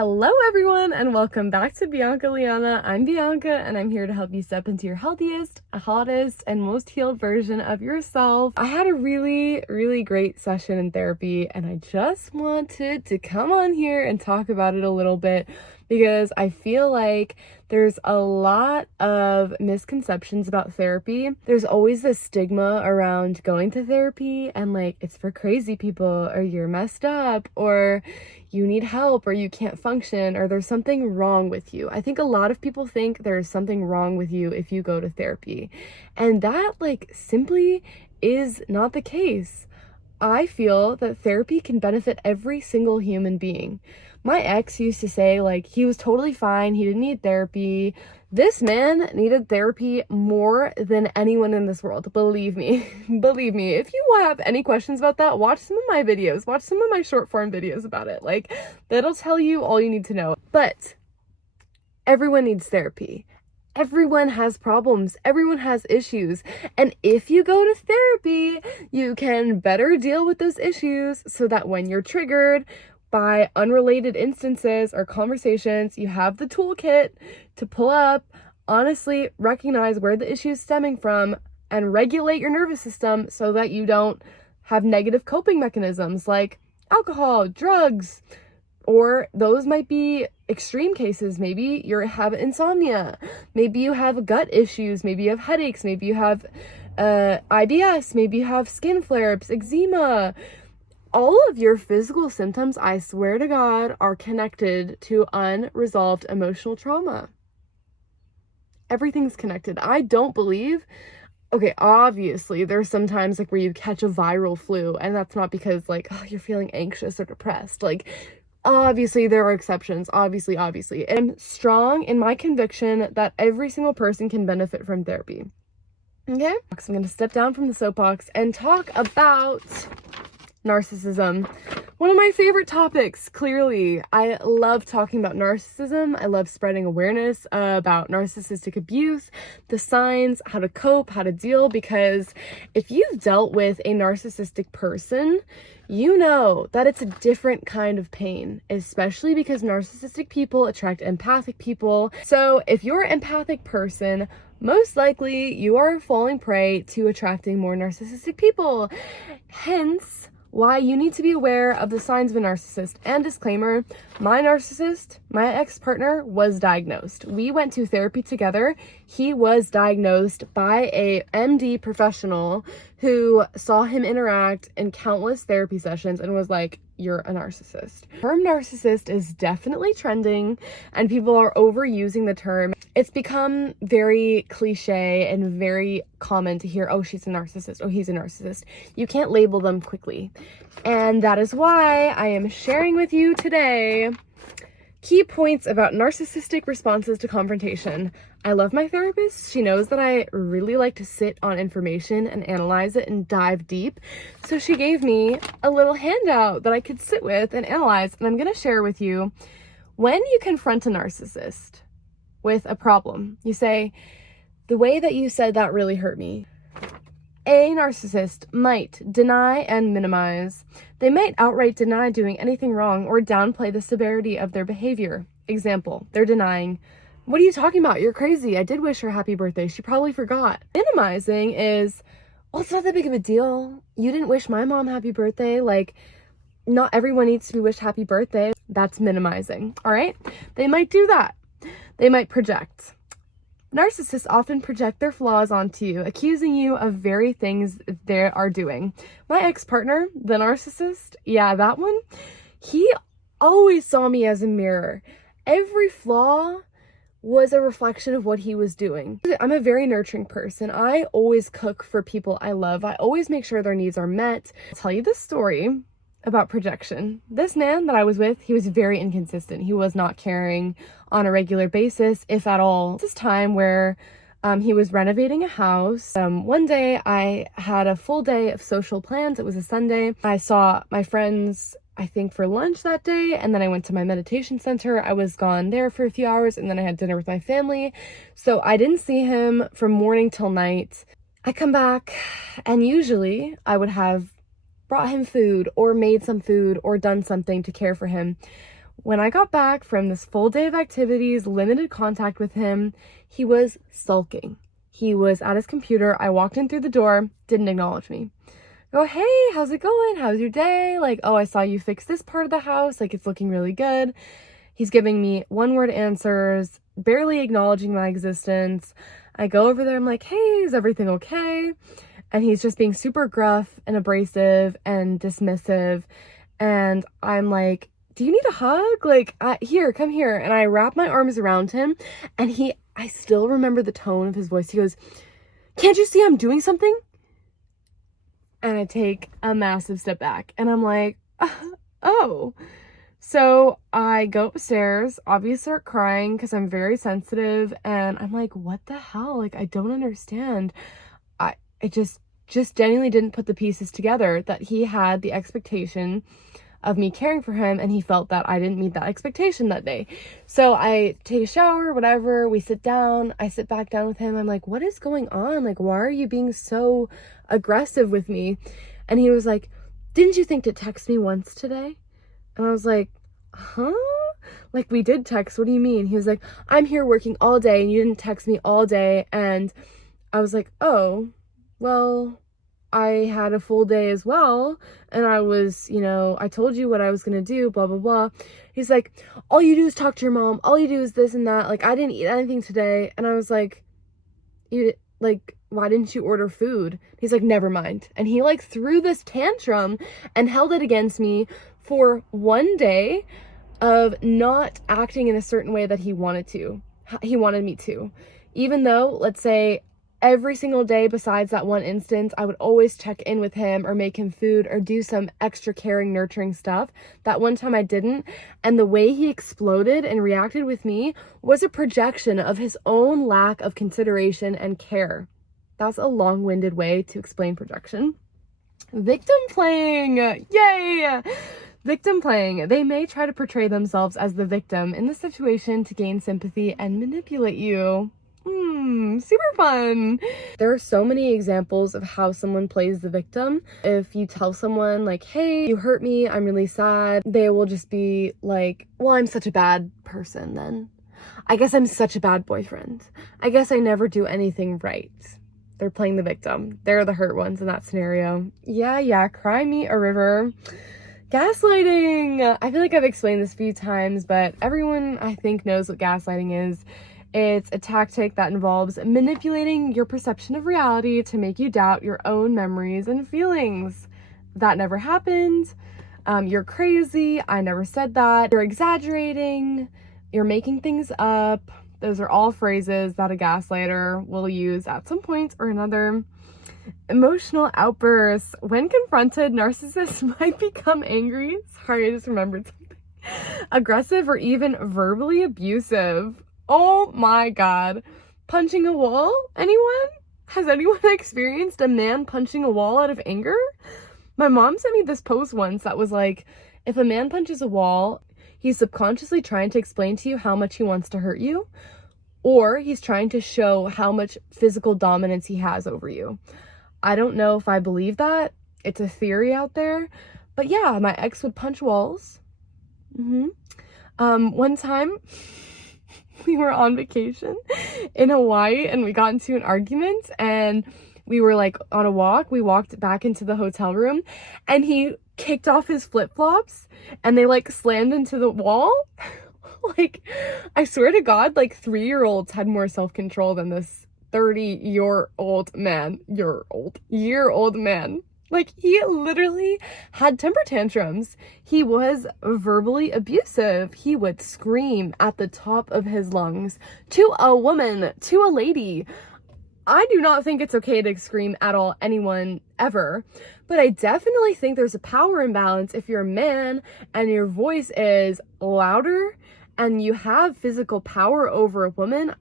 Hello everyone and welcome back to Bianca Liana. I'm Bianca and I'm here to help you step into your healthiest, hottest, and most healed version of yourself. I had a really great session in therapy and I just wanted to come on here and talk about it a little bit because I feel like there's a lot of misconceptions about therapy. There's always this stigma around going to therapy and like it's for crazy people, or you're messed up, or you need help, or you can't function, or there's something wrong with you. I think a lot of people think there's something wrong with you if you go to therapy. And that simply is not the case. I feel that therapy can benefit every single human being. My ex used to say he was totally fine, he didn't need therapy. This man needed therapy more than anyone in this world. Believe me. Believe me. If you have any questions about that, watch some of my videos. Watch some of my short form videos about it. That'll tell you all you need to know. But everyone needs therapy. Everyone has problems. Everyone has issues. And if you go to therapy, you can better deal with those issues so that when you're triggered by unrelated instances or conversations, you have the toolkit to pull up, honestly recognize where the issue is stemming from, and regulate your nervous system so that you don't have negative coping mechanisms like alcohol, drugs, or those might be extreme cases. Maybe you have insomnia, maybe you have gut issues, maybe you have headaches, maybe you have IBS, maybe you have skin flare-ups, eczema. All of your physical symptoms, I swear to God, are connected to unresolved emotional trauma. Everything's connected. I don't believe, okay, obviously there's sometimes where you catch a viral flu and that's not because you're feeling anxious or depressed. Obviously there are exceptions, obviously. I'm strong in my conviction that every single person can benefit from therapy. Okay? So I'm going to step down from the soapbox and talk about narcissism. One of my favorite topics, clearly. I love talking about narcissism. I love spreading awareness about narcissistic abuse, the signs, how to cope, how to deal, because if you've dealt with a narcissistic person, you know that it's a different kind of pain, especially because narcissistic people attract empathic people. So if you're an empathic person, most likely you are falling prey to attracting more narcissistic people. Hence, why you need to be aware of the signs of a narcissist. And disclaimer, my narcissist, my ex-partner, was diagnosed. We went to therapy together. He was diagnosed by a MD professional who saw him interact in countless therapy sessions and was like, you're a narcissist. The term narcissist is definitely trending and people are overusing the term. It's become very cliche and very common to hear, oh, she's a narcissist, oh, he's a narcissist. You can't label them quickly. And that is why I am sharing with you today key points about narcissistic responses to confrontation. I love my therapist. She knows that I really like to sit on information and analyze it and dive deep. So she gave me a little handout that I could sit with and analyze, and I'm going to share with you. When you confront a narcissist with a problem, you say, the way that you said that really hurt me. A narcissist might deny and minimize. They might outright deny doing anything wrong or downplay the severity of their behavior. Example, they're denying, what are you talking about? You're crazy. I did wish her happy birthday. She probably forgot. Minimizing is, oh, it's not that big of a deal. You didn't wish my mom happy birthday. Not everyone needs to be wished happy birthday. That's minimizing, all right? They might do that. They might project. Narcissists often project their flaws onto you, accusing you of very things they are doing. My ex-partner, the narcissist, yeah, that one, he always saw me as a mirror. Every flaw was a reflection of what he was doing. I'm a very nurturing person. I always cook for people I love. I always make sure their needs are met. I'll tell you this story about projection. This man that I was with, he was very inconsistent. He was not caring on a regular basis, if at all. This time where he was renovating a house. One day I had a full day of social plans. It was a Sunday. I saw my friends, I think, for lunch that day, and then I went to my meditation center. I was gone there for a few hours, and then I had dinner with my family. So I didn't see him from morning till night. I come back, and usually I would have brought him food or made some food or done something to care for him. When I got back from this full day of activities, limited contact with him, he was sulking. He was at his computer. I walked in through the door, didn't acknowledge me. Go, hey, how's it going? How's your day? Like, oh, I saw you fix this part of the house. Like, it's looking really good. He's giving me one-word answers, barely acknowledging my existence. I go over there. I'm like, hey, is everything okay? And he's just being super gruff and abrasive and dismissive. And I'm like, do you need a hug? Like, here, come here. And I wrap my arms around him, and I still remember the tone of his voice. He goes, can't you see I'm doing something? And I take a massive step back, and I'm like, oh. So I go upstairs, obviously start crying because I'm very sensitive, and I'm like, what the hell? Like, I don't understand. I just genuinely didn't put the pieces together that he had the expectation of me caring for him, and he felt that I didn't meet that expectation that day. So I take a shower, whatever, we sit down, I sit back down with him. I'm like, what is going on? Like, why are you being so aggressive with me? And he was like, didn't you think to text me once today? And I was like, huh? Like, we did text, what do you mean? He was like, I'm here working all day and you didn't text me all day. And I was like, oh, well, I had a full day as well, and I was, I told you what I was gonna do, blah, blah, blah. He's like, all you do is talk to your mom, all you do is this and that, like, I didn't eat anything today. And I was like, why didn't you order food? He's like, never mind. And he, like, threw this tantrum and held it against me for one day of not acting in a certain way that he wanted me to. Even though, let's say, every single day besides that one instance, I would always check in with him or make him food or do some extra caring, nurturing stuff. That one time I didn't. And the way he exploded and reacted with me was a projection of his own lack of consideration and care. That's a long-winded way to explain projection. Victim playing! Yay! Victim playing. They may try to portray themselves as the victim in the situation to gain sympathy and manipulate you. Super fun. There are so many examples of how someone plays the victim. If you tell someone like, hey, you hurt me, I'm really sad, they will just be like, well, I'm such a bad person then. I guess I'm such a bad boyfriend. I guess I never do anything right. They're playing the victim. They're the hurt ones in that scenario. Yeah, cry me a river. Gaslighting. I feel like I've explained this a few times, but everyone I think knows what gaslighting is. It's a tactic that involves manipulating your perception of reality to make you doubt your own memories and feelings. That never happened. You're crazy. I never said that. You're exaggerating. You're making things up. Those are all phrases that a gaslighter will use at some point or another. Emotional outbursts. When confronted, narcissists might become angry. Sorry, I just remembered something. Aggressive or even verbally abusive. Oh my God. Punching a wall? Anyone? Has anyone experienced a man punching a wall out of anger? My mom sent me this post once that was like, if a man punches a wall, he's subconsciously trying to explain to you how much he wants to hurt you, or he's trying to show how much physical dominance he has over you. I don't know if I believe that. It's a theory out there. But yeah, my ex would punch walls. One time, we were on vacation in Hawaii and we got into an argument and we were like on a walk. We walked back into the hotel room and he kicked off his flip-flops and they like slammed into the wall. Like, I swear to God, like 3-year-olds had more self-control than this 30-year-old man. Year-old man. Like, he literally had temper tantrums. He was verbally abusive. He would scream at the top of his lungs to a woman, to a lady. I do not think it's okay to scream at anyone ever, but I definitely think there's a power imbalance if you're a man and your voice is louder and you have physical power over a woman.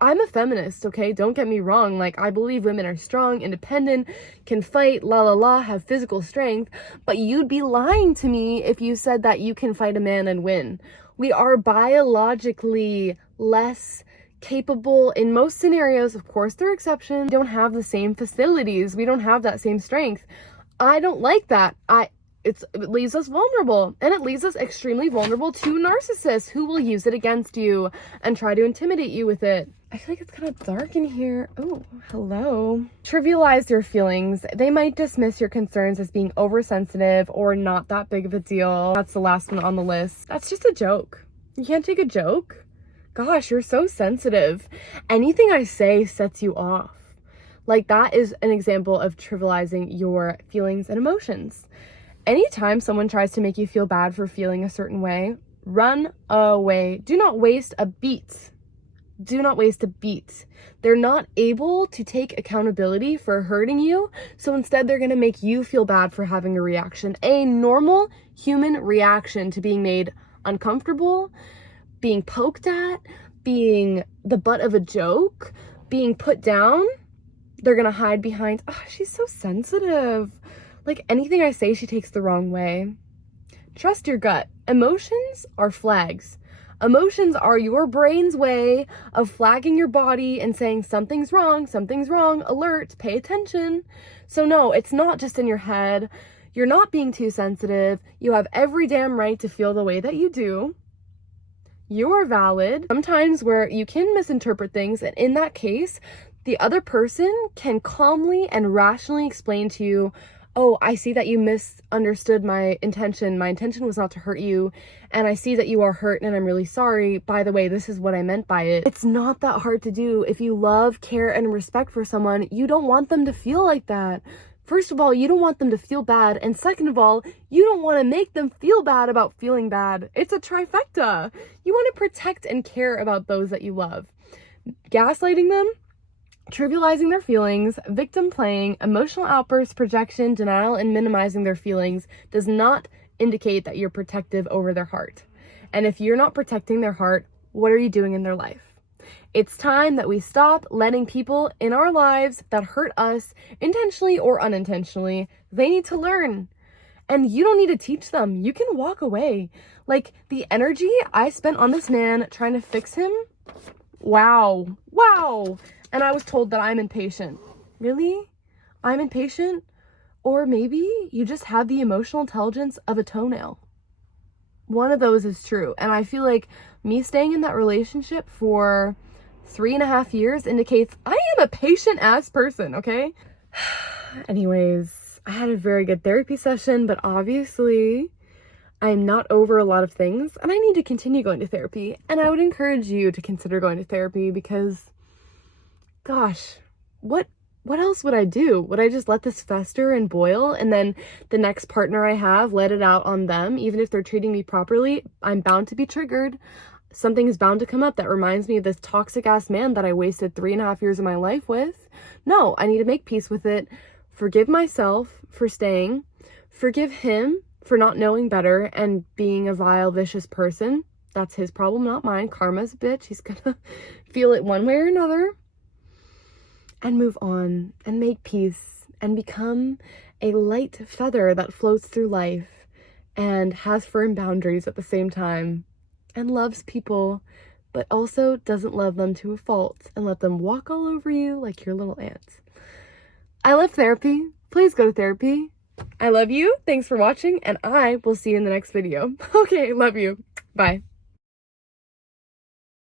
I'm a feminist, okay? Don't get me wrong. Like, I believe women are strong, independent, can fight, have physical strength. But you'd be lying to me if you said that you can fight a man and win. We are biologically less capable in most scenarios. Of course, there are exceptions. We don't have the same facilities. We don't have that same strength. I don't like that. it leaves us vulnerable, and it leaves us extremely vulnerable to narcissists who will use it against you and try to intimidate you with it. I feel like it's kind of dark in here. Oh, hello. Trivialize your feelings. They might dismiss your concerns as being oversensitive or not that big of a deal. That's the last one on the list. That's just a joke. You can't take a joke. Gosh, you're so sensitive. Anything I say sets you off. Like, that is an example of trivializing your feelings and emotions. Anytime someone tries to make you feel bad for feeling a certain way, run away. Do not waste a beat. Do not waste a beat. They're not able to take accountability for hurting you, so instead they're going to make you feel bad for having a reaction. A normal human reaction to being made uncomfortable, being poked at, being the butt of a joke, being put down. They're going to hide behind, oh, she's so sensitive. Like, anything I say, she takes the wrong way. Trust your gut. Emotions are flags. Emotions are your brain's way of flagging your body and saying something's wrong, alert, pay attention. So no, it's not just in your head. You're not being too sensitive. You have every damn right to feel the way that you do. You are valid. Sometimes where you can misinterpret things, and in that case, the other person can calmly and rationally explain to you, oh, I see that you misunderstood my intention. My intention was not to hurt you, and I see that you are hurt, and I'm really sorry. By the way, this is what I meant by it. It's not that hard to do. If you love, care, and respect for someone, you don't want them to feel like that. First of all, you don't want them to feel bad, and second of all, you don't want to make them feel bad about feeling bad. It's a trifecta. You want to protect and care about those that you love. Gaslighting them, trivializing their feelings, victim playing, emotional outbursts, projection, denial, and minimizing their feelings does not indicate that you're protective over their heart. And if you're not protecting their heart, what are you doing in their life? It's time that we stop letting people in our lives that hurt us, intentionally or unintentionally. They need to learn. And you don't need to teach them. You can walk away. Like, the energy I spent on this man trying to fix him, wow. And I was told that I'm impatient. Really? I'm impatient? Or maybe you just have the emotional intelligence of a toenail. One of those is true. And I feel like me staying in that relationship for 3.5 years indicates I am a patient ass person, okay? Anyways, I had a very good therapy session, but obviously I'm not over a lot of things and I need to continue going to therapy. And I would encourage you to consider going to therapy because, gosh, what else would I do? Would I just let this fester and boil and then the next partner I have, let it out on them? Even if they're treating me properly, I'm bound to be triggered. Something is bound to come up that reminds me of this toxic ass man that I wasted 3.5 years of my life with. No, I need to make peace with it. Forgive myself for staying. Forgive him for not knowing better and being a vile, vicious person. That's his problem, not mine. Karma's a bitch. He's gonna feel it one way or another. And move on and make peace and become a light feather that floats through life and has firm boundaries at the same time and loves people, but also doesn't love them to a fault and let them walk all over you like your little ant. I love therapy. Please go to therapy. I love you. Thanks for watching, and I will see you in the next video. Okay, love you. Bye.